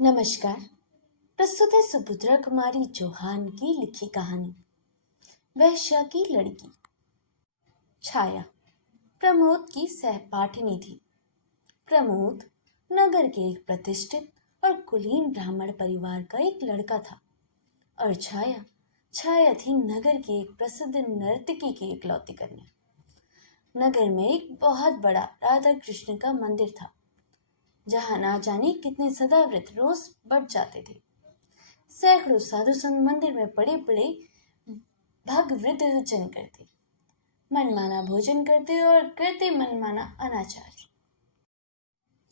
नमस्कार। प्रस्तुत है सुभद्रा कुमारी चौहान की लिखी कहानी वैश्या की लड़की। छाया प्रमोद की सहपाठिनी थी। प्रमोद नगर के एक प्रतिष्ठित और कुलीन ब्राह्मण परिवार का एक लड़का था और छाया छाया थी नगर की एक प्रसिद्ध नर्तकी की इकलौती कन्या। नगर में एक बहुत बड़ा राधा कृष्ण का मंदिर था जहाँ ना जाने कितने सदाव्रत रोज बढ़ जाते थे। सैकड़ों साधु संत मंदिर में पड़े पड़े भग वृद्धजन करते, मनमाना भोजन करते और करते मनमाना अनाचार।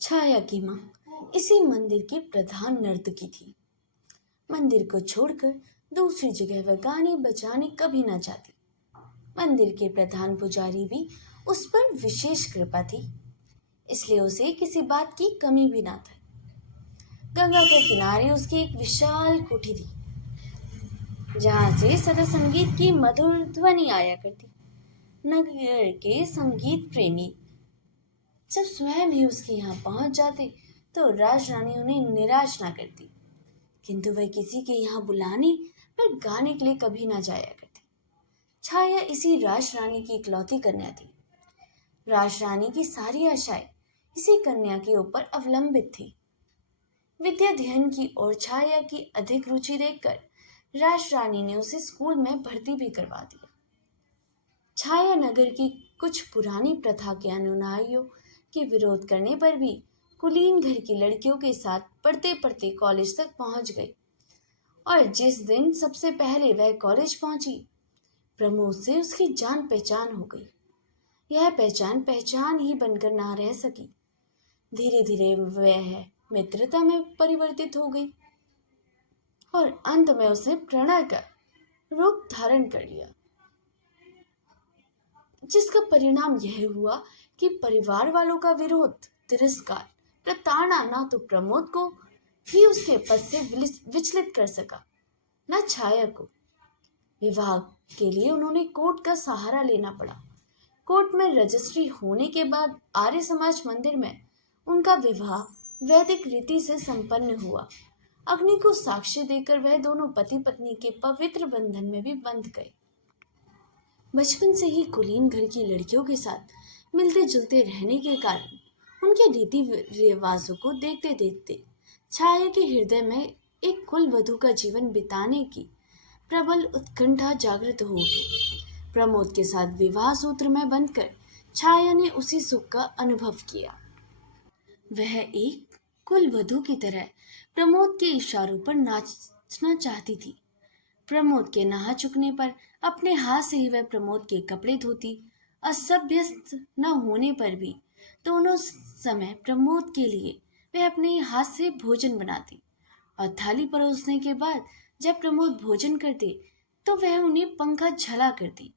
छाया की माँ इसी मंदिर की प्रधान नर्तकी थी। मंदिर को छोड़कर दूसरी जगह वह गाने बजाने कभी न जाती। मंदिर के प्रधान पुजारी भी उस पर विशेष कृपा थी, इसलिए उसे किसी बात की कमी भी ना थी। गंगा के किनारे उसकी एक विशाल कुटी थी जहाँ से सदा संगीत की मधुर ध्वनि आया करती। नगर के संगीत प्रेमी जब स्वयं ही उसके यहाँ पहुंच जाते तो राजरानी उन्हें निराश ना करती, किंतु वह किसी के यहाँ बुलाने पर गाने के लिए कभी ना जाया करती। छाया इसी राजरानी की इकलौती कन्या थी। राजरानी की सारी आशाएं इसी कन्या के ऊपर अवलंबित थी। विद्याध्ययन की ओर छाया की अधिक रुचि देखकर राजरानी ने उसे स्कूल में भर्ती भी करवा दिया। छाया नगर की कुछ पुरानी प्रथा के अनुयायियों के विरोध करने पर भी कुलीन घर की लड़कियों के साथ पढ़ते पढ़ते कॉलेज तक पहुंच गई। और जिस दिन सबसे पहले वह कॉलेज पहुंची, प्रमोद से उसकी जान पहचान हो गई। यह पहचान पहचान ही बनकर ना रह सकी। धीरे धीरे वह मित्रता में परिवर्तित हो गई और अंत में उसने प्रणय का रूप धारण कर लिया, जिसका परिणाम यह हुआ कि परिवार वालों का विरोध, तिरस्कार, प्रताड़ना ना तो प्रमोद को ही उसके पद से विचलित कर सका, न छाया को। विवाह के लिए उन्होंने कोर्ट का सहारा लेना पड़ा। कोर्ट में रजिस्ट्री होने के बाद आर्य समाज मंदिर में उनका विवाह वैदिक रीति से संपन्न हुआ। अग्नि को साक्ष्य देकर वह दोनों पति पत्नी के पवित्र बंधन में भी बंध गए। बचपन से ही कुलीन घर की लड़कियों के साथ मिलते जुलते रहने के कारण उनके रीति रिवाजों को देखते देखते छाया के हृदय में एक कुल वधू का जीवन बिताने की प्रबल उत्कंठा जागृत हो उठी। प्रमोद के साथ विवाह सूत्र में बंधकर छाया ने उसी सुख का अनुभव किया। वह एक कुल वधू की तरह प्रमोद के इशारों पर नाचना चाहती थी। प्रमोद के नहा चुकने पर अपने हाथ से ही वह प्रमोद के कपड़े धोती। असभ्यस्त न होने पर भी दोनों समय प्रमोद के लिए वह अपने हाथ से भोजन बनाती और थाली परोसने के बाद जब प्रमोद भोजन करते तो वह उन्हें पंखा झला करती।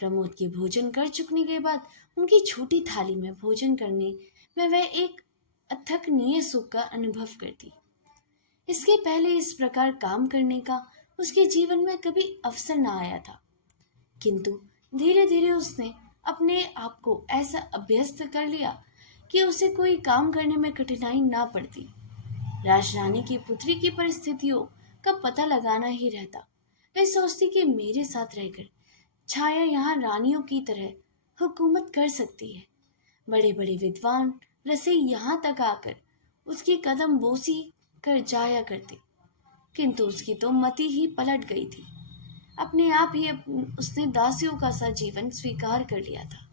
प्रमोद के भोजन कर चुकने के बाद उनकी छोटी थाली में भोजन करने में वह एक अथकनीय सुख का अनुभव करती। इसके पहले इस प्रकार काम करने का उसके जीवन में कभी अवसर न आया था, किंतु धीरे धीरे उसने अपने आप को ऐसा अभ्यस्त कर लिया कि उसे कोई काम करने में कठिनाई ना पड़ती। राजरानी की पुत्री की परिस्थितियों का पता लगाना ही रहता। वह सोचती कि मेरे साथ रहकर छाया यहाँ रानियों की तरह हुकूमत कर सकती है। बड़े बड़े विद्वान रसे यहाँ तक आकर उसकी कदम बोसी कर जाया करते, किंतु उसकी तो मति ही पलट गई थी। अपने आप ही उसने दासियों का सा जीवन स्वीकार कर लिया था।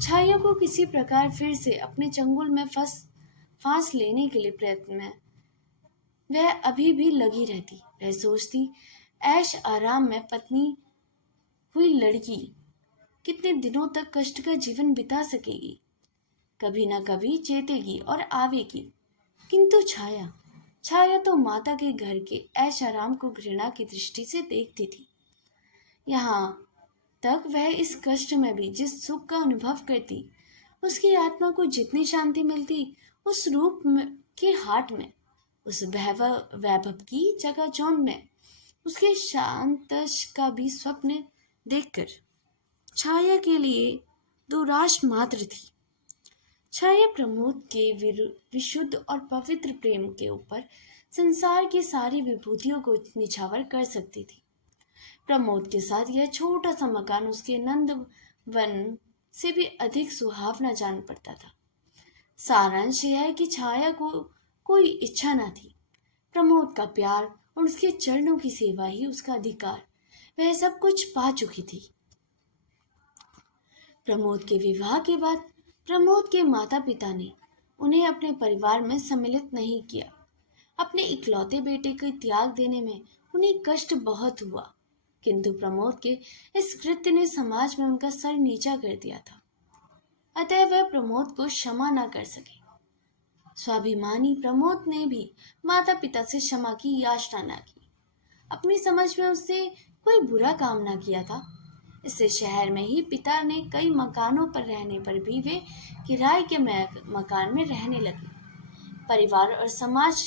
छाया को किसी प्रकार फिर से अपने चंगुल में फांस लेने के लिए प्रयत्न में वह अभी भी लगी रहती। वह सोचती, ऐश आराम में पत्नी हुई लड़की कितने दिनों तक कष्ट का जीवन बिता सकेगी, कभी न कभी चेतेगी और आवेगी। किंतु छाया तो माता के घर के ऐश आराम को घृणा की दृष्टि से देखती थी। यहाँ तक वह इस कष्ट में भी जिस सुख का अनुभव करती, उसकी आत्मा को जितनी शांति मिलती, उस रूप के हाट में, उस वैभव की चकाचौंध में, उसके शांतश का भी स्वप्न देखकर छाया के लिए दुराश मात्र थी। छाया प्रमोद के विशुद्ध और पवित्र प्रेम के ऊपर संसार की सारी विभूतियों को निछावर कर सकती थी। प्रमोद के साथ यह छोटा सा मकान उसके नंद वन से भी अधिक सुहावना जान पड़ता था। सारांश यह है कि छाया को कोई इच्छा न थी। प्रमोद का प्यार और उसके चरणों की सेवा ही उसका अधिकार, वह सब कुछ पा चुकी थी। प्रमोद के विवाह के बाद प्रमोद के माता पिता ने उन्हें अपने परिवार में सम्मिलित नहीं किया। अपने इकलौते बेटे को त्याग देने में उन्हें कष्ट बहुत हुआ, किंतु प्रमोद के इस कृत्य ने समाज में उनका सर नीचा कर दिया था। अतः वह प्रमोद को क्षमा न कर सके। स्वाभिमानी प्रमोद ने भी माता पिता से क्षमा की याचना न की। अपनी समझ में उससे कोई बुरा काम न किया था। इससे शहर में ही पिता ने कई मकानों पर रहने पर भी वे किराए के मकान में रहने लगे। परिवार और समाज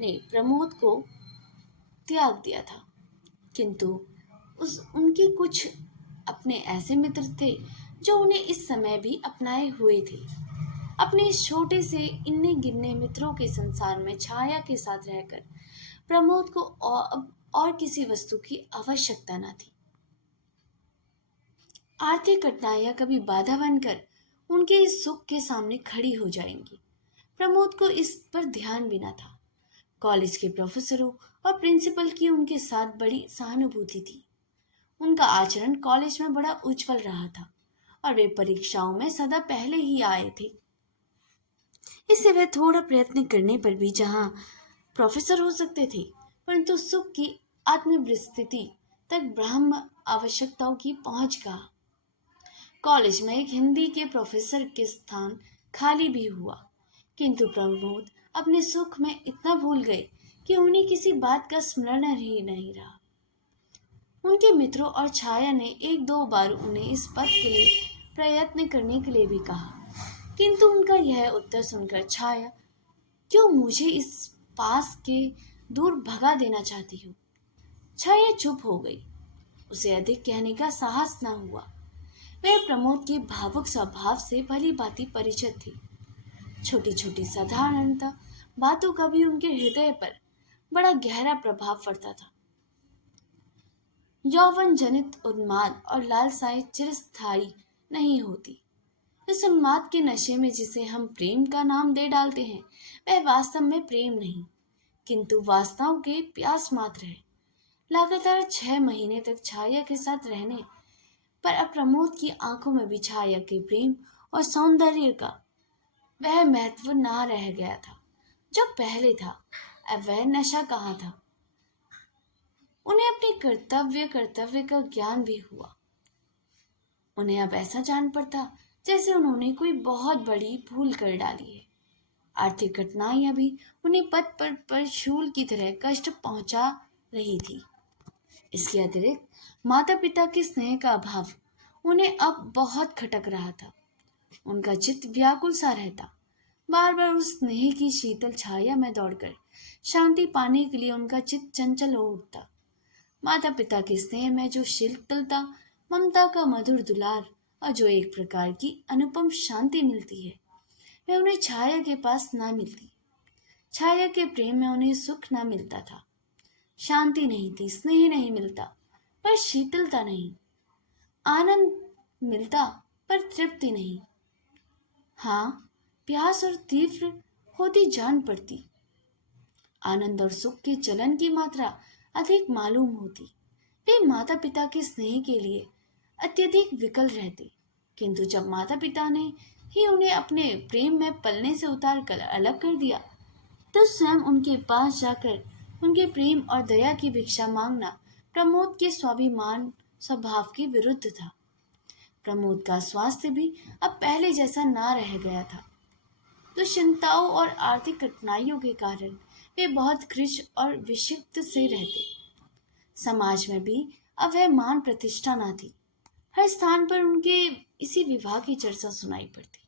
ने प्रमोद को त्याग दिया था, किंतु उनके कुछ अपने ऐसे मित्र थे जो उन्हें इस समय भी अपनाए हुए थे। अपने इस छोटे से इन्ने गिनने मित्रों के संसार में छाया के साथ रहकर प्रमोद को और किसी वस्तु की आवश्यकता न थी। आर्थिक कठिनाइयां कभी बाधा बनकर उनके इस सुख के सामने खड़ी हो जाएंगी। प्रमोद को इस पर ध्यान भी न था। कॉलेज के प्रोफेसरों और प्रिंसिपल की उनके साथ बड़ी सहानुभूति थी। उनका आचरण कॉलेज में बड़ा उज्जवल रहा था और वे परीक्षाओं में सदा पहले ही आए थे। इससे वे थोड़ा प्रयत्न करने पर भी जहां प्रोफेसर हो सकते थे, परंतु सुख की आत्मविस्तृति तक ब्रह्म आवश्यकताओं की पहुंच का कॉलेज में एक हिंदी के प्रोफेसर के स्थान खाली भी हुआ, किंतु प्रमोद अपने सुख में इतना भूल गए कि उन्हें किसी बात का स्मरण ही नहीं रहा। उनके मित्रों और छाया ने एक दो बार उन्हें इस पद के लिए प्रयत्न करने के लिए भी कहा, किंतु उनका यह उत्तर सुनकर छाया, क्यों मुझे इस पास के दूर भगा देना चाहती हो? छाया चुप हो गई। उसे अधिक कहने का साहस न हुआ। वह प्रमोद के भावुक स्वभाव से भली भांति परिचित थी। छोटी छोटी साधारणता बातों का भी उनके हृदय पर बड़ा गहरा प्रभाव पड़ता था। यौवन जनित उन्माद और लालसाएं चिरस्थायी नहीं होती। इस उन्माद के नशे में जिसे हम प्रेम का नाम दे डालते हैं, वह वास्तव में प्रेम नहीं, किंतु वासनाओं के प्यास मात्र है। लगातार 6 महीने तक छाया के साथ रहने पर अब प्रमोद की आंखों में भी छाया के प्रेम और सौंदर्य का वह महत्व ना रह गया था जो पहले था। अब वह नशा कहाँ था। उन्हें अपने कर्तव्य का ज्ञान भी हुआ। उन्हें अब ऐसा जान पड़ता जैसे उन्होंने कोई बहुत बड़ी भूल कर डाली है। आर्थिक कठिनाइयां भी उन्हें पद पर शूल की तरह कष्ट पहुंचा रही थी। इसके अतिरिक्त माता पिता के स्नेह का अभाव उन्हें अब बहुत खटक रहा था। उनका चित्त व्याकुल सा रहता। बार बार उस स्नेह की शीतल छाया में दौड़कर शांति पाने के लिए उनका चित्त चंचल हो उठता। माता पिता के स्नेह में जो शीतलता, ममता का मधुर दुलार और जो एक प्रकार की अनुपम शांति मिलती है, वह उन्हें छाया के पास ना मिलती। छाया के प्रेम में उन्हें सुख ना मिलता था। शांति नहीं थी, स्नेह नहीं मिलता पर शीतलता नहीं, आनंद मिलता पर तृप्ति नहीं। हाँ, प्यास और तीव्र होती जान पड़ती। आनंद और सुख के चलन की मात्रा अधिक मालूम होती। वे माता पिता के स्नेह के लिए अत्यधिक विकल रहते, किंतु जब माता पिता ने ही उन्हें अपने प्रेम में पलने से उतार कर अलग कर दिया, तो स्वयं उनके पास जाकर उनके प्रेम और दया की भिक्षा मांगना प्रमोद के स्वाभिमान स्वभाव के विरुद्ध था। प्रमोद का स्वास्थ्य भी अब पहले जैसा ना रह गया था। तो चिंताओं और आर्थिक कठिनाइयों के कारण वे बहुत कृश और विक्षिप्त से रहते। समाज में भी अब वह मान प्रतिष्ठा न थी। हर स्थान पर उनके इसी विवाह की चर्चा सुनाई पड़ती।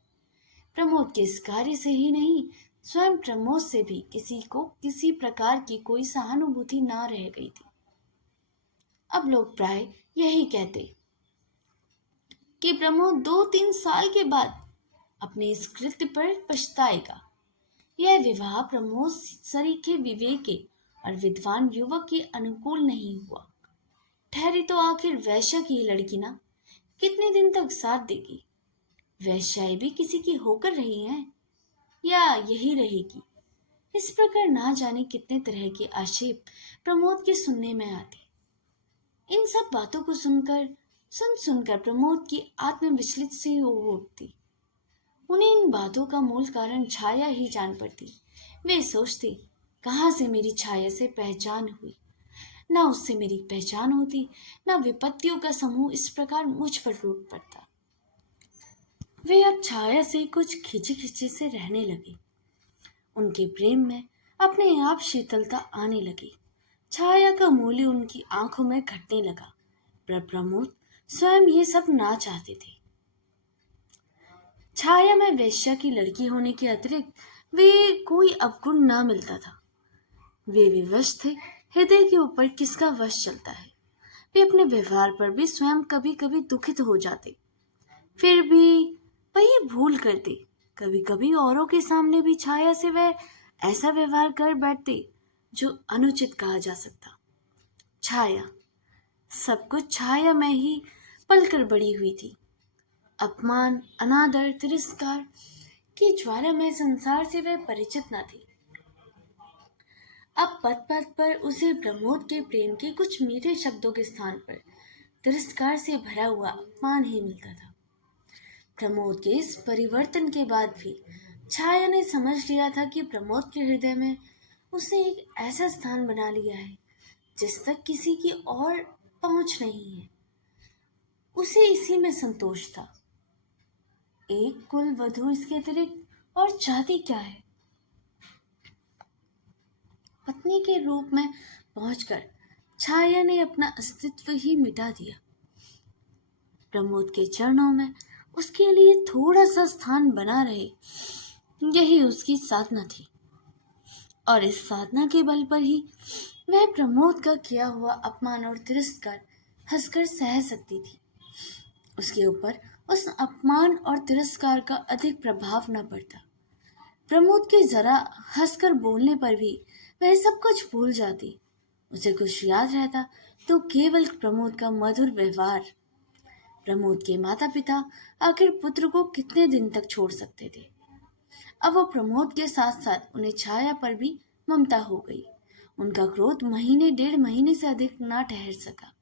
प्रमोद के इस कार्य से ही नहीं, स्वयं प्रमोद से भी किसी को किसी प्रकार की कोई सहानुभूति ना रह गई थी। अब लोग प्राय यही कहते कि प्रमोद 2-3 साल के बाद अपने इस कृत्य पर पछताएगा। यह विवाह प्रमोद सरीखे विवेकी और विद्वान युवक के अनुकूल नहीं हुआ। ठहरी तो आखिर वैश्य की ही लड़की ना, कितने दिन तक साथ देगी? वैश्याएं भी किसी की होकर रही हैं या यही रहेगी? इस प्रकार ना जाने कितने तरह के आक्षेप प्रमोद के सुनने में आते। इन सब बातों को सुनकर प्रमोद की आत्म विचलित सी हो उठती। उन्हें इन बातों का मूल कारण छाया ही जान पड़ती। वे सोचते, कहाँ से मेरी छाया से पहचान हुई? ना उससे मेरी पहचान होती, ना विपत्तियों का समूह इस प्रकार मुझ पर टूट पड़ता। वे अब छाया से कुछ खिंचे खिंचे से रहने लगे। उनके प्रेम में अपने आप शीतलता आने लगी। छाया का मूल्य उनकी आंखों में घटने लगा, पर प्रमोद स्वयं ये सब ना चाहते थे। छाया में वेश्या की लड़की होने के अतिरिक्त वे कोई अवगुण ना मिलता था। वे विवश थे, हृदय के ऊपर किसका वश चलता है। वे अपने व्यवहार पर भी स्वयं कभी कभी दुखित हो जाते, फिर भी वही भूल करते। कभी कभी औरों के सामने भी छाया से वह ऐसा व्यवहार कर बैठते जो अनुचित कहा जा सकता। छाया, सब कुछ छाया में ही पलकर बड़ी हुई थी। अपमान, अनादर, तिरस्कार की ज्वाला में संसार से वह परिचित न थी। अब पद पद पर उसे प्रमोद के प्रेम के कुछ मीठे शब्दों के स्थान पर तिरस्कार से भरा हुआ अपमान ही मिलता था। प्रमोद के इस परिवर्तन के बाद भी छाया ने समझ लिया था कि प्रमोद के हृदय में उसने एक ऐसा स्थान बना लिया है जिस तक किसी की और पहुंच नहीं है। उसे इसी में संतोष था। एक कुल वधू इसके अतिरिक्त और चाहती क्या है? पत्नी के रूप में पहुंचकर छाया ने अपना अस्तित्व ही मिटा दिया। प्रमोद के चरणों में उसके लिए थोड़ा सा स्थान बना रहे, यही उसकी साधना थी। और इस साधना के बल पर ही वह प्रमोद का किया हुआ अपमान और तिरस्कार हंसकर सह सकती थी। उसके ऊपर उस अपमान और तिरस्कार का अधिक प्रभाव न पड़ता। प्रमोद के जरा हंसकर बोलने पर भी वह सब कुछ भूल जाती। उसे कुछ याद रहता तो केवल प्रमोद का मधुर व्यवहार। प्रमोद के माता पिता आखिर पुत्र को कितने दिन तक छोड़ सकते थे? अब वो प्रमोद के साथ साथ उन्हें छाया पर भी ममता हो गई। उनका क्रोध महीने डेढ़ महीने से अधिक ना ठहर सका।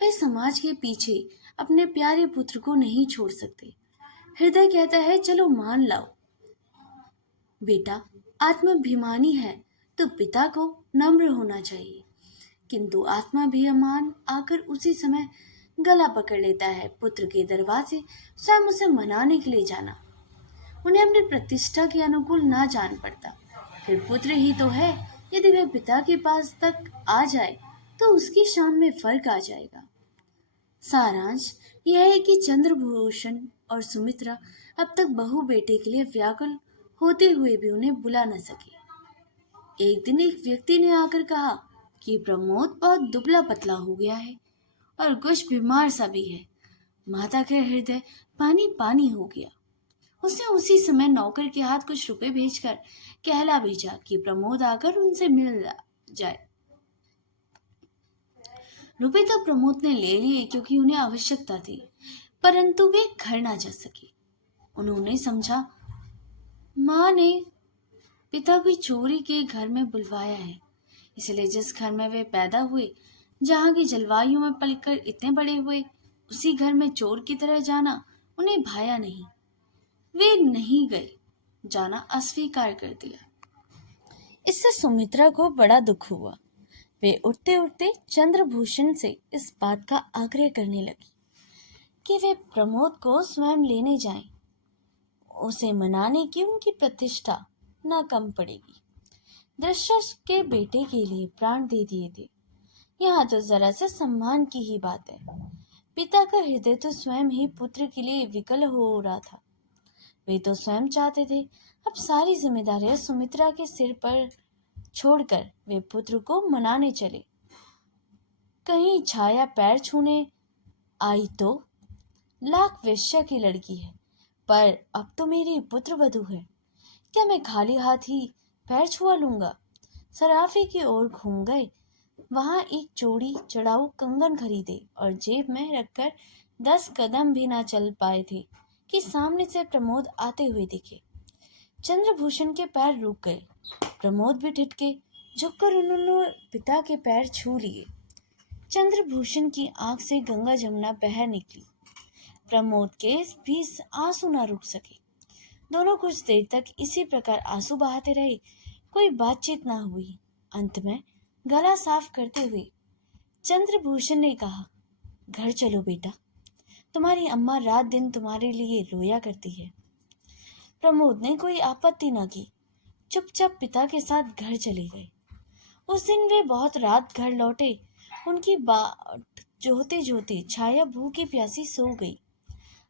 वे समाज के पीछे अपने प्यारे पुत्र को नहीं छोड़ सकते। हृदय कहता है, चलो मान लाओ बेटा आत्माभिमानी है तो पिता को नम्र होना चाहिए, किंतु आत्माभिमान आकर उसी समय गला पकड़ लेता है। पुत्र के दरवाजे स्वयं उसे मनाने के लिए जाना उन्हें अपनी प्रतिष्ठा के अनुकूल ना जान पड़ता। फिर पुत्र ही तो है, यदि वह पिता के पास तक आ जाए तो उसकी शान में फर्क आ जाएगा। सारांश यह है कि चंद्रभूषण और सुमित्रा अब तक बहू बेटे के लिए व्याकुल होते हुए भी उन्हें बुला न सके। एक दिन एक व्यक्ति ने आकर कहा कि प्रमोद बहुत दुबला पतला हो गया है और कुछ बीमार सा भी है। माता के हृदय पानी पानी हो गया। उसने उसी समय नौकर के हाथ कुछ रुपए भेजकर कहला भेजा कि प्रमोद आकर उनसे मिल जाए। रुपए तो प्रमोद ने ले लिए क्योंकि उन्हें आवश्यकता थी, परंतु वे घर ना जा सके। उन्होंने समझा माँ ने पिता को चोरी के घर में बुलवाया है, इसलिए जिस घर में वे पैदा हुए, जहाँ की जलवायु में पलकर इतने बड़े हुए, उसी घर में चोर की तरह जाना उन्हें भाया नहीं। वे नहीं गए, जाना अस्वीकार कर दिया। इससे सुमित्रा को बड़ा दुख हुआ। वे उठते उठते चंद्रभूषण से इस बात का आग्रह करने लगी कि वे प्रमोद को स्वयं लेने जाएं। उसे मनाने की उनकी प्रतिष्ठा न कम पड़ेगी। दशरथ के बेटे के लिए प्राण दे दिए थे, यहाँ तो जरा से सम्मान की ही बात है। पिता का हृदय तो स्वयं ही पुत्र के लिए विकल हो रहा था। वे तो स्वयं चाहते थे अब सारी जिम्मेदारियां सुमित्रा के सिर पर छोड़कर वे पुत्र को मनाने चले। कहीं छाया पैर छूने आई तो लाख वेश्या की लड़की है, पर अब तो मेरी पुत्र वधू है, क्या मैं खाली हाथ ही पैर छुआ लूंगा? सराफी की ओर घूम गए। वहां एक जोड़ी चढ़ाऊ कंगन खरीदे और जेब में रखकर 10 कदम भी ना चल पाए थे कि सामने से प्रमोद आते हुए दिखे। चंद्रभूषण के पैर रुक गए। प्रमोद भी ठिठके। झुककर उन्होंने पिता के पैर छू लिए। चंद्रभूषण की आंख से गंगा जमुना बह निकली। प्रमोद के भी आंसू ना रुक सके। दोनों कुछ देर तक इसी प्रकार आंसू बहाते रहे। कोई बातचीत ना हुई। अंत में गला साफ करते हुए चंद्रभूषण ने कहा, घर चलो बेटा, तुम्हारी अम्मा रात दिन तुम्हारे लिए रोया करती है। प्रमोद ने कोई आपत्ति न की। चुपचाप पिता के साथ घर चले गए। उस दिन वे बहुत रात घर लौटे। उनकी बाट जोहते जोहते छाया भूखी प्यासी सो गई।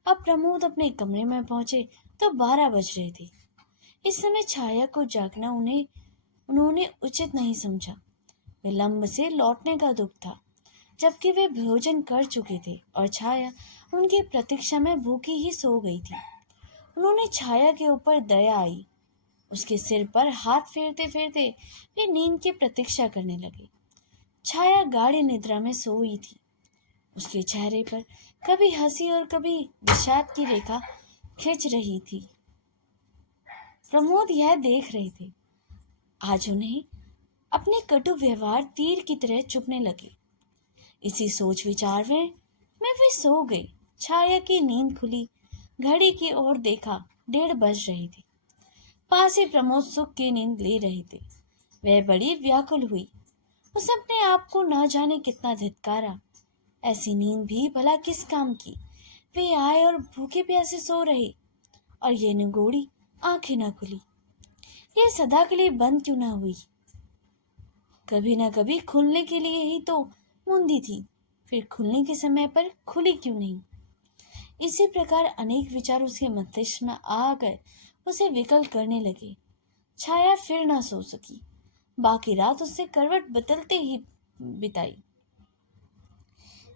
अब प्रमोद अपने कमरे में पहुंचे तो 12 बज रहे थे। इस समय छाया को जागना उन्होंने उचित नहीं समझा। विलंब से लौटने का दुख था, जबकि वे भोजन कर चुके थे और छाया उनकी प्रतीक्षा में भूखी ही सो गई थी। उन्होंने छाया के ऊपर दया आई। उसके सिर पर हाथ फेरते फेरते वे नींद की प्रतीक्षा करने लगे। छाया गाढ़ी निद्रा में सोई थी। उसके चेहरे पर कभी हंसी और कभी विषाद की रेखा खिंच रही थी। प्रमोद यह देख रहे थे। आज उन्हें अपने कटु व्यवहार तीर की तरह चुभने लगे। इसी सोच विचार में वे सो गए। छाया की नींद खुली। घड़ी की ओर देखा, 1:30 बज रहे थे। पास ही प्रमोद सुख की नींद ले रहे थे। वह बड़ी व्याकुल हुई। उसने अपने आप को न जाने कितना धिक्कारा। ऐसी नींद भी भला किस काम की? वे आए और भूखे प्यासे सो रहे, और ये निगोड़ी आंखें न खुली। ये सदा के लिए बंद क्यों न हुई? कभी न कभी खुलने के लिए ही तो मूंदी थी, फिर खुलने के समय पर खुली क्यों नहीं? इसी प्रकार अनेक विचार उसके मस्तिष्क में आकर उसे विकल करने लगे। छाया फिर ना सो सकी। बाकी रात उससे करवट बदलते ही बिताई।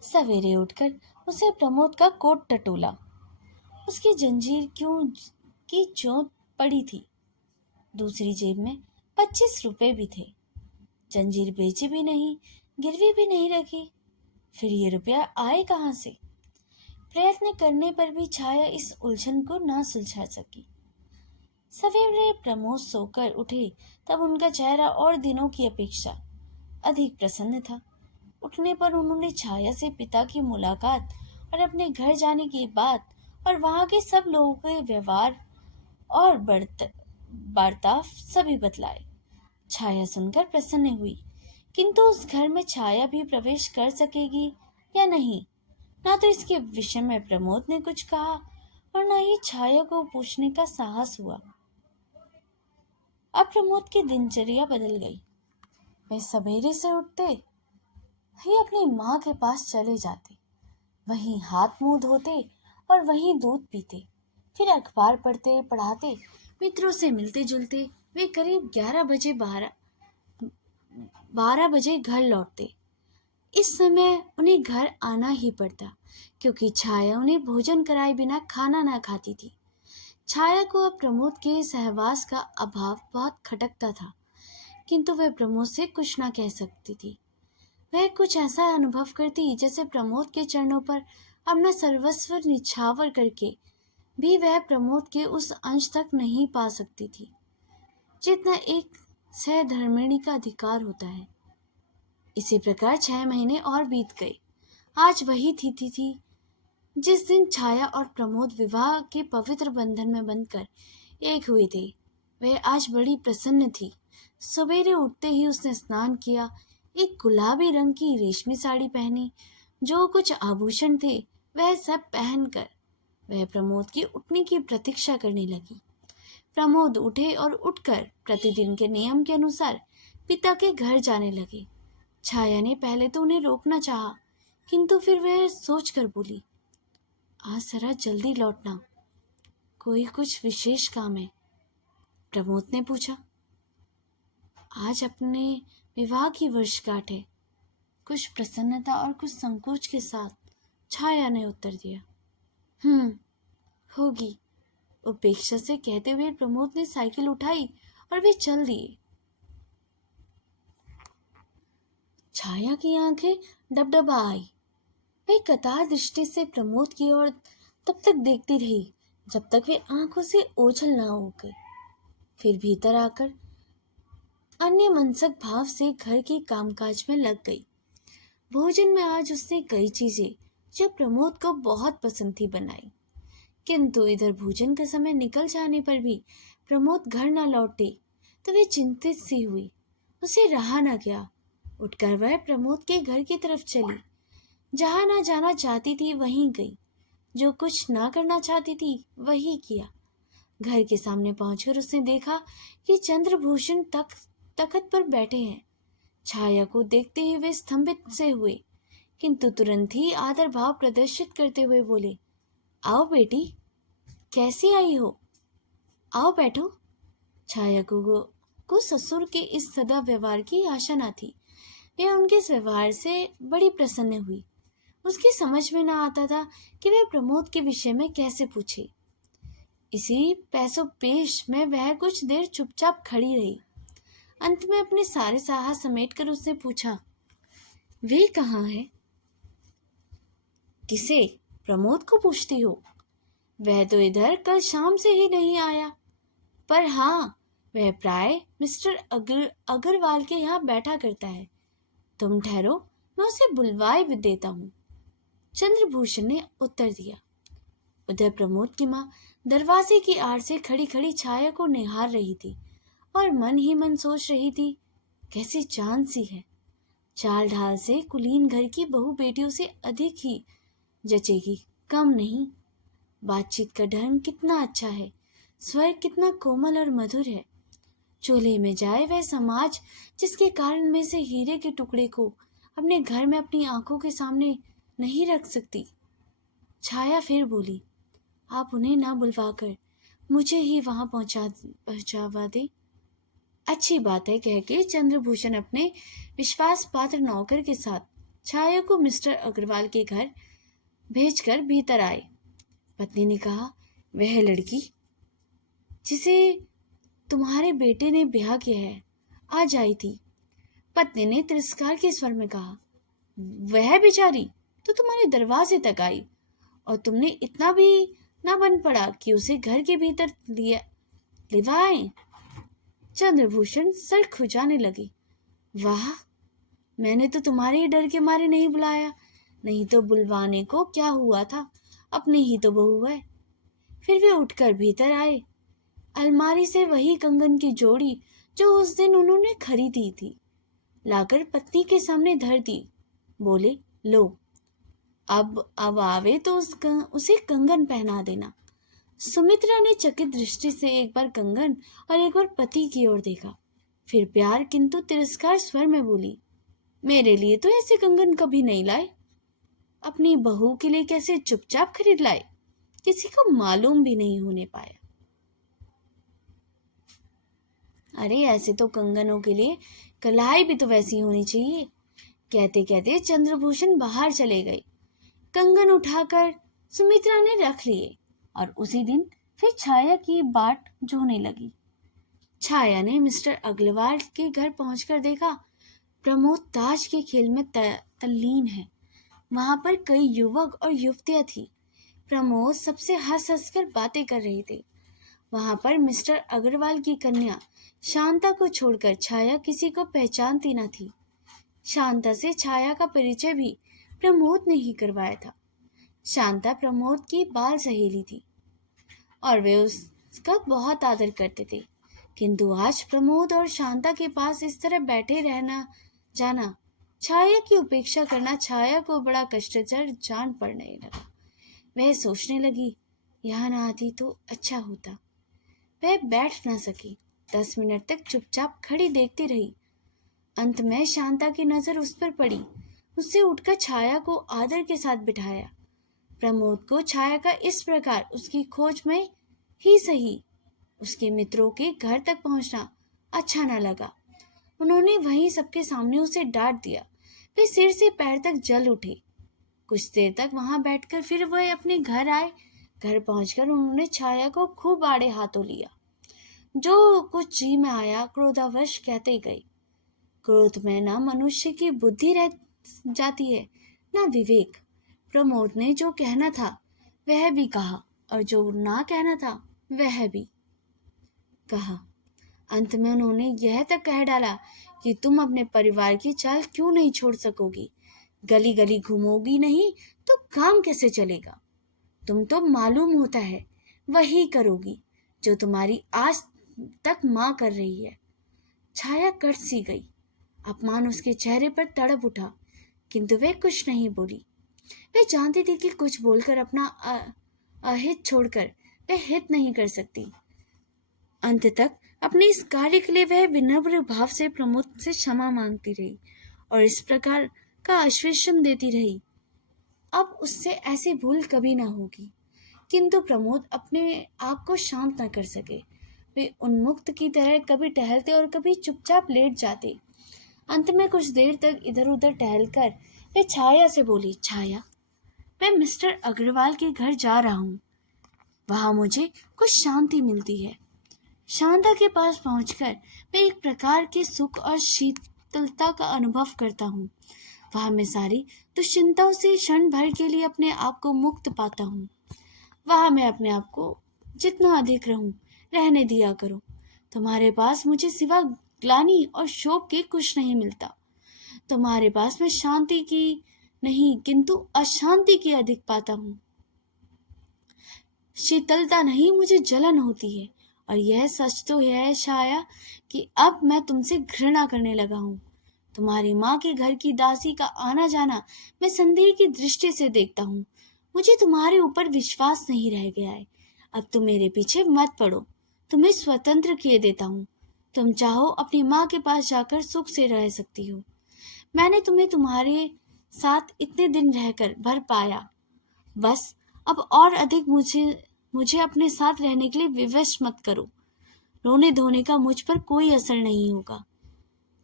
सवेरे उठकर उसे प्रमोद का कोट टटोला। उसकी जंजीर क्यों की चोट पड़ी थी। दूसरी जेब में 25 रुपए भी थे। जंजीर बेची भी नहीं, गिरवी भी नहीं रखी। फिर ये रुपया आए कहाँ से? प्रयत्न करने पर भी छाया इस उलझन को ना सुलझा सकी। सवेरे प्रमोद सोकर उठे तब उनका चेहरा और दिनों की अपेक्षा अधिक प्रसन्न था। उठने पर उन्होंने छाया से पिता की मुलाकात और अपने घर जाने की बात और वहां के सब लोगों के व्यवहार और बर्ताव सभी बतलाए। छाया सुनकर प्रसन्न हुई, किंतु उस घर में छाया भी प्रवेश कर सकेगी या नहीं, ना तो इसके विषय में प्रमोद ने कुछ कहा और न ही छाया को पूछने का साहस हुआ। अब प्रमोद की दिनचर्या बदल गई। वे सवेरे से उठते ही अपनी माँ के पास चले जाते, वहीं हाथ मुंह धोते और वहीं दूध पीते, फिर अखबार पढ़ते पढ़ाते, मित्रों से मिलते जुलते वे करीब 12 बजे घर लौटते। इस समय उन्हें घर आना ही पड़ता, क्योंकि छाया उन्हें भोजन कराए बिना खाना ना खाती थी। छाया को अब प्रमोद के सहवास का अभाव बहुत खटकता था, किंतु वह प्रमोद से कुछ ना कह सकती थी। वह कुछ ऐसा अनुभव करती जैसे प्रमोद के चरणों पर अपना सर्वस्व निछावर करके भी वह प्रमोद के उस अंश तक नहीं पा सकती थी जितना एक सहधर्मिणी का अधिकार होता है। इसी प्रकार 6 महीने और बीत गए। आज वही तिथि थी जिस दिन छाया और प्रमोद विवाह के पवित्र बंधन में बंधकर एक हुए थे। वह आज बड़ी प्रसन्न थी। सवेरे उठते ही उसने स्नान किया, एक गुलाबी रंग की रेशमी साड़ी पहनी, जो कुछ आभूषण थे वह सब पहनकर वह प्रमोद की उठने की प्रतीक्षा करने लगी। प्रमोद उठे और उठकर प्रतिदिन के नियम के अनुसार पिता के घर जाने लगे। छाया ने पहले तो उन्हें रोकना चाहा, किंतु फिर वह सोचकर बोली, आज जरा जल्दी लौटना, कोई कुछ विशेष काम है? प्रमोद ने पूछा। आज अपने विवाह की वर्षगांठ है, कुछ प्रसन्नता और कुछ संकोच के साथ छाया ने उत्तर दिया। होगी, उपेक्षा से कहते हुए प्रमोद ने साइकिल उठाई और वे चल दिए। छाया की आंखें डबडबा आई। वह कतार दृष्टि से प्रमोद की ओर तब तक देखती रही जब तक वे आंखों से ओझल ना हो गए। फिर भीतर आकर अन्य मनसक भाव से घर के कामकाज में लग गई। भोजन में आज उसने कई चीजें जो प्रमोद को बहुत पसंद थी बनाई, किंतु इधर भोजन का समय निकल जाने पर भी प्रमोद घर न लौटे तो वे चिंतित सी हुई। उसे रहा न गया। उठकर वह प्रमोद के घर की तरफ चली। जहां ना जाना चाहती थी वहीं गई, जो कुछ ना करना चाहती थी वही किया। घर के सामने पहुंचकर उसने देखा कि चंद्रभूषण तख्त पर बैठे हैं। छाया को देखते ही वे स्तंभित से हुए, किंतु तुरंत ही आदर भाव प्रदर्शित करते हुए बोले, आओ बेटी, कैसी आई हो? आओ बैठो। छाया को ससुर के इस सदा व्यवहार की आशा न थी। वह उनके इस व्यवहार से बड़ी प्रसन्न हुई। उसकी समझ में न आता था कि वह प्रमोद के विषय में कैसे पूछे। इसी पैसों पेश में वह कुछ देर चुपचाप खड़ी रही। अंत में अपने सारे साहस समेटकर उसने पूछा, वे कहाँ है? किसे? प्रमोद को पूछती हो? वह तो इधर कल शाम से ही नहीं आया। पर हाँ, वह प्राय मिस्टर अग्रवाल के यहाँ बैठा करता है। तुम ठहरो, मैं उसे बुलवाए भी देता हूँ। चंद्रभूषण ने उत्तर दिया। उधर प्रमोद की माँ दरवाजे की आड़ से खड़ी खड़ी छाया को निहार रही थी और मन ही मन सोच रही थी, कैसी चांद सी है। चाल ढाल से कुलीन घर की बहू बेटियों से अधिक ही जचेगी, कम नहीं। बातचीत का ढंग कितना अच्छा है, स्वर कितना कोमल और मधुर है। चूल्हे में जाए वह समाज जिसके कारण में से हीरे के टुकड़े को अपने घर में अपनी आंखों के सामने नहीं रख सकती। छाया फिर बोली, आप उन्हें ना बुलवाकर मुझे ही वहां पहुंचावा दे। अच्छी बात है, कह के चंद्रभूषण अपने विश्वास पात्र नौकर के साथ छाया को मिस्टर अग्रवाल के घर भेजकर भीतर आए। पत्नी ने कहा, वह लड़की जिसे तुम्हारे बेटे ने ब्याह किया है आज आई थी। पत्नी ने तिरस्कार के स्वर में कहा, वह बेचारी तो तुम्हारे दरवाजे तक आई और तुमने इतना भी ना बन पड़ा कि उसे घर के भीतर लिवाए। चंद्रभूषण सर खुजाने लगी। वाह, मैंने तो तुम्हारे ही डर के मारे नहीं बुलाया, नहीं तो बुलवाने को क्या हुआ था, अपनी ही तो बहू है। फिर वे उठकर भीतर आए। अलमारी से वही कंगन की जोड़ी जो उस दिन उन्होंने खरीदी थी लाकर पत्नी के सामने धर दी। बोले, लो, अब आवे तो उसे कंगन पहना देना। सुमित्रा ने चकित दृष्टि से एक बार कंगन और एक बार पति की ओर देखा, फिर प्यार किंतु तिरस्कार स्वर में बोली, मेरे लिए तो ऐसे कंगन कभी नहीं लाए। अपनी बहू के लिए कैसे चुपचाप खरीद लाए, किसी को मालूम भी नहीं होने पाया। अरे ऐसे तो कंगनों के लिए कलाई भी तो वैसी होनी चाहिए। कहते कहते चंद्रभूषण बाहर चले गए। कंगन उठाकर सुमित्रा ने रख लिए और उसी दिन फिर छाया की बाट जोने लगी। छाया ने मिस्टर अग्रवाल के घर पहुंचकर देखा, प्रमोद ताश के खेल में तल्लीन है। वहां पर कई युवक और युवतियां थी। प्रमोद सबसे हंस हंस कर बातें कर रहे थे। वहां पर मिस्टर अग्रवाल की कन्या शांता को छोड़कर छाया किसी को पहचानती न थी। शांता से छाया का परिचय भी प्रमोद ने ही करवाया था। शांता प्रमोद की बाल सहेली थी और वे उसका बहुत आदर करते थे, किंतु आज प्रमोद और शांता के पास इस तरह बैठे रहना जाना, छाया की उपेक्षा करना छाया को बड़ा कष्टकर जान पड़ने लगा। वह सोचने लगी, यहाँ न आती तो अच्छा होता। वह बैठ न सकी। 10 मिनट तक चुपचाप खड़ी देखती रही। अंत में शांता की नजर उस पर पड़ी। उससे उठकर छाया को आदर के साथ बिठाया। प्रमोद को छाया का इस प्रकार उसकी खोज में ही सही उसके मित्रों के घर तक पहुंचना अच्छा न लगा। उन्होंने वहीं सबके सामने उसे डांट दिया। वे सिर से पैर तक जल उठे। कुछ देर तक वहां बैठकर फिर वह अपने घर आए। घर पहुंचकर उन्होंने छाया को खूब आड़े हाथों लिया। जो कुछ जी में आया क्रोधावश कहते गए। क्रोध में ना मनुष्य की बुद्धि रह जाती है, ना विवेक। प्रमोद ने जो कहना था वह भी कहा और जो ना कहना था वह भी कहा। अंत में उन्होंने यह तक कह डाला कि तुम अपने परिवार की चाल क्यों नहीं छोड़ सकोगी? गली गली घूमोगी नहीं तो काम कैसे चलेगा? तुम तो मालूम होता है वही करोगी जो तुम्हारी आज तक माँ कर रही है। छाया कट सी गई। अपमान उसके चेहरे पर तड़प उठा, किंतु वह कुछ नहीं बोली। वह जानती थी कि कुछ बोलकर अपना अहित छोड़कर वह हित नहीं कर सकती। अंत तक अपने इस कार्य के लिए वह विनम्र भाव से प्रमोद से क्षमा मांगती रही और इस प्रकार का आश्वासन देती रही, अब उससे ऐसी भूल कभी ना होगी। किंतु प्रमोद अपने आप को शांत न कर सके। वे उन्मुक्त की तरह कभी टहलते और कभी चुपचाप लेट जाते। अंत में कुछ देर तक इधर उधर टहलकर वे छाया से बोली, छाया, मैं मिस्टर अग्रवाल के घर जा रहा हूँ। वहाँ मुझे कुछ शांति मिलती है। शांता के पास पहुंचकर मैं एक प्रकार के सुख और शीतलता का अनुभव करता हूँ। वहाँ मैं सारी दुश्चिंताओं से क्षण भर के लिए अपने आप को मुक्त पाता हूँ। वहाँ मैं अपने आप को जितना अधिक रहने दिया करूँ। तुम्हारे पास मुझे सिवा ग्लानि और शोक के कुछ नहीं मिलता। तुम्हारे पास मैं शांति की नहीं किंतु अशांति की अधिक पाता हूँ। शीतलता नहीं, मुझे जलन होती है। और यह सच तो है छाया कि अब मैं तुमसे घृणा करने लगा हूँ। तुम्हारी माँ के घर की दासी का आना जाना मैं संदेह की दृष्टि से देखता हूँ। मुझे तुम्हारे ऊपर विश्वास नहीं रह गया है। अब तुम मेरे पीछे मत पड़ो, तुम्हें स्वतंत्र किए देता हूँ। तुम चाहो अपनी माँ के पास जाकर सुख से रह सकती हो। मैंने तुम्हें तुम्हारे साथ इतने दिन रहकर भर पाया, बस अब और अधिक मुझे अपने साथ रहने के लिए विवश मत करो। रोने धोने का मुझ पर कोई असर नहीं होगा।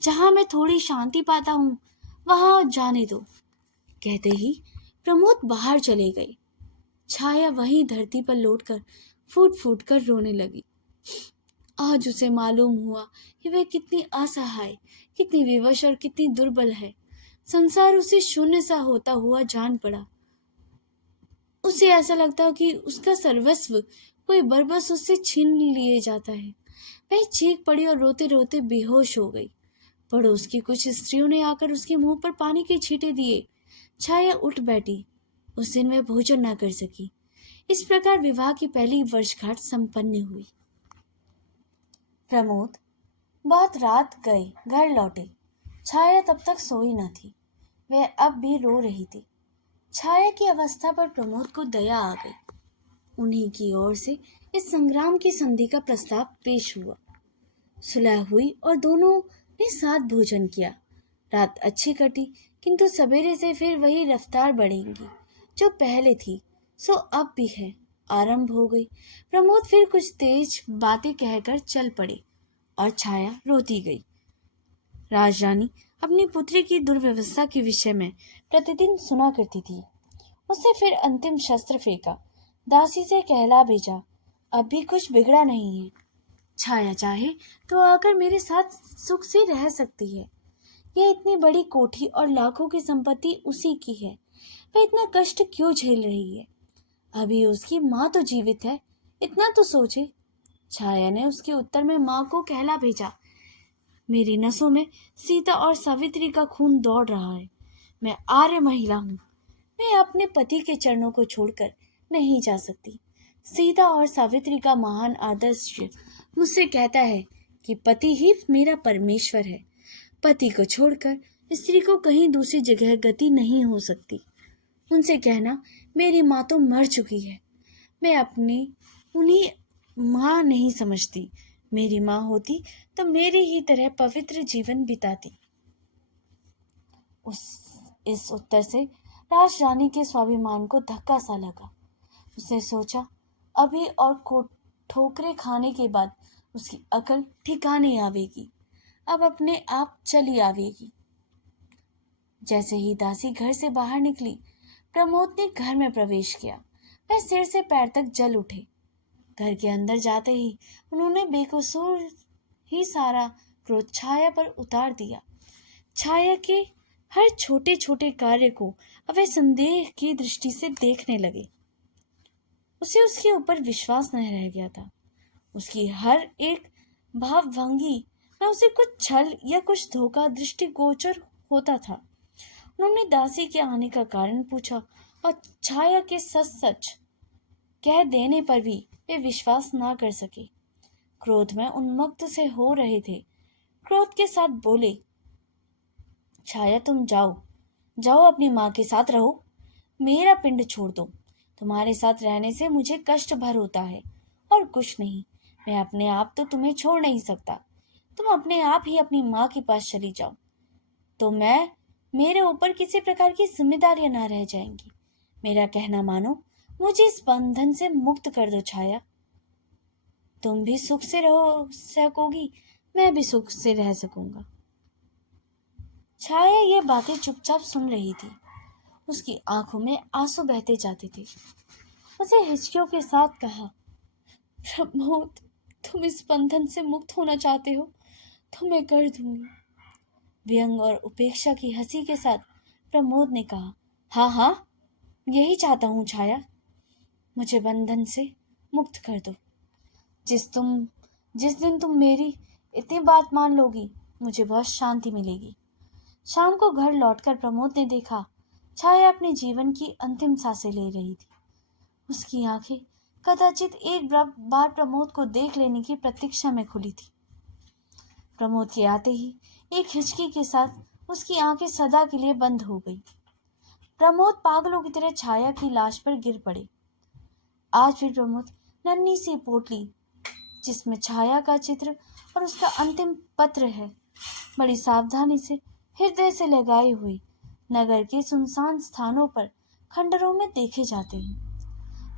जहां मैं थोड़ी शांति पाता हूँ वहां जाने दो। कहते ही प्रमोद बाहर चले गए। छाया वहीं धरती पर लौटकर फूट फूट कर रोने लगी। आज उसे मालूम हुआ कि वह कितनी असहाय, कितनी विवश और कितनी दुर्बल है। संसार उसे शून्य सा होता हुआ जान पड़ा। उसे ऐसा लगता कि उसका सर्वस्व कोई बरबस उससे छीन लिए जाता है। वह चीख पड़ी और रोते रोते बेहोश हो गई। पड़ोस की कुछ स्त्रियों ने आकर उसके मुंह पर पानी के छींटे दिए। छाया उठ बैठी। उस दिन वह भोजन न कर सकी। इस प्रकार विवाह की पहली वर्षगांठ संपन्न हुई। प्रमोद बहुत रात गए घर लौटे। छाया तब तक सोई न थी। वह अब भी रो रही थी। छाया की अवस्था पर प्रमोद को दया आ गई। उन्हीं की ओर से इस संग्राम की संधि का प्रस्ताव पेश हुआ। सुलह हुई और दोनों ने साथ भोजन किया। रात अच्छी कटी, किंतु सवेरे से फिर वही रफ्तार बढ़ेंगी जो पहले थी, सो अब भी है, आरंभ हो गई। प्रमोद फिर कुछ तेज बातें कहकर चल पड़े और छाया रोती गई। राजरानी अपनी पुत्री की दुर्व्यवस्था के विषय में प्रतिदिन सुना करती थी। उसने फिर अंतिम शस्त्र फेंका, दासी से कहला भेजा, अब भी कुछ बिगड़ा नहीं है। छाया चाहे तो आकर मेरे साथ सुख से रह सकती है। यह इतनी बड़ी कोठी और लाखों की संपत्ति उसी की है। वह इतना कष्ट क्यों झेल रही है? अभी उसकी माँ तो जीवित है, इतना तो सोचे। छाया ने उसके उत्तर में माँ को कहला भेजा, मेरी नसों में सीता और सावित्री का खून दौड़ रहा है। मैं आर्य महिला हूँ। मैं अपने पति के चरणों को छोड़कर नहीं जा सकती। सीता और सावित्री का महान आदर्श मुझसे कहता है कि पति ही मेरा परमेश्वर है। पति को छोड़कर स्त्री को कहीं दूसरी जगह गति नहीं हो सकती। उनसे कहना, मेरी माँ तो मर चुकी है। मैं अपनी उन्हें माँ नहीं समझती। मेरी माँ होती तो मेरी ही तरह पवित्र जीवन बिताती। इस उत्तर से राजरानी के स्वाभिमान को धक्का सा लगा। उसने सोचा, अभी और ठोकरे खाने के बाद उसकी अकल ठिकाने आवेगी। अब अपने आप चली आवेगी। जैसे ही दासी घर से बाहर निकली, प्रमोद ने घर में प्रवेश किया। वह सिर से पैर तक जल उठे। घर के अंदर जाते ही उन्होंने बेकसूर ही सारा क्रोध छाया पर उतार दिया। छाया के हर छोटे छोटे कार्य को अब वे संदेह की दृष्टि से देखने लगे। उसे उसके ऊपर विश्वास नहीं रह गया था। उसकी हर एक भावभंगी में उसे कुछ छल या कुछ धोखा दृष्टिगोचर होता था। उन्होंने दासी के आने का कारण पूछा और छाया के सच सच कह देने पर भी वे विश्वास ना कर सके। क्रोध में उन्मत्त से हो रहे थे। क्रोध के साथ बोले, छाया तुम जाओ, जाओ अपनी माँ के साथ रहो, मेरा पिंड छोड़ दो। तुम्हारे साथ रहने से मुझे कष्ट भर होता है और कुछ नहीं। मैं अपने आप तो तुम्हें छोड़ नहीं सकता। तुम अपने आप ही अपनी माँ के पास चली जाओ तो मेरे ऊपर किसी प्रकार की जिम्मेदारियां ना रह जाएंगी। मेरा कहना मानो, मुझे इस बंधन से मुक्त कर दो छाया। तुम भी सुख से रह सकोगी, मैं भी सुख से रह सकूंगा। छाया ये बातें चुपचाप सुन रही थी। उसकी आंखों में आंसू बहते जाते थे। उसे हिचकियों के साथ कहा, प्रमोद, तुम इस बंधन से मुक्त होना चाहते हो तो मैं कर दूंगी। व्यंग और उपेक्षा की हंसी के साथ प्रमोद ने कहा, हाँ हाँ, यही चाहता हूँ छाया, मुझे बंधन से मुक्त कर दो। जिस दिन तुम मेरी इतनी बात मान लोगी, मुझे बहुत शांति मिलेगी। शाम को घर लौटकर प्रमोद ने देखा छाया अपने जीवन की अंतिम सांसें ले रही थी। उसकी आंखें कदाचित एक बार प्रमोद को देख लेने की प्रतीक्षा में खुली थी। प्रमोद के आते ही एक हिचकी के साथ उसकी आंखें सदा के लिए बंद हो गई। प्रमोद पागलों की तरह छाया की लाश पर गिर पड़े। आज भी प्रमोद नन्ही सी पोटली जिसमें छाया का चित्र और उसका अंतिम पत्र है, बड़ी सावधानी से हृदय से लगाए हुए नगर के सुनसान स्थानों पर खंडरों में देखे जाते हैं।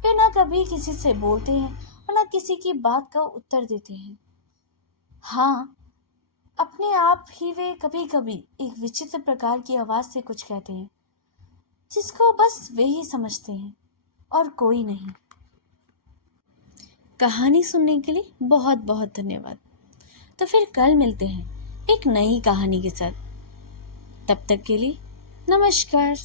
वे न कभी किसी से बोलते हैं और न किसी की बात का उत्तर देते हैं। हाँ, अपने आप ही वे कभी कभी एक विचित्र प्रकार की आवाज से कुछ कहते हैं, जिसको बस वे ही समझते हैं और कोई नहीं। कहानी सुनने के लिए बहुत बहुत धन्यवाद। तो फिर कल मिलते हैं एक नई कहानी के साथ। तब तक के लिए नमस्कार।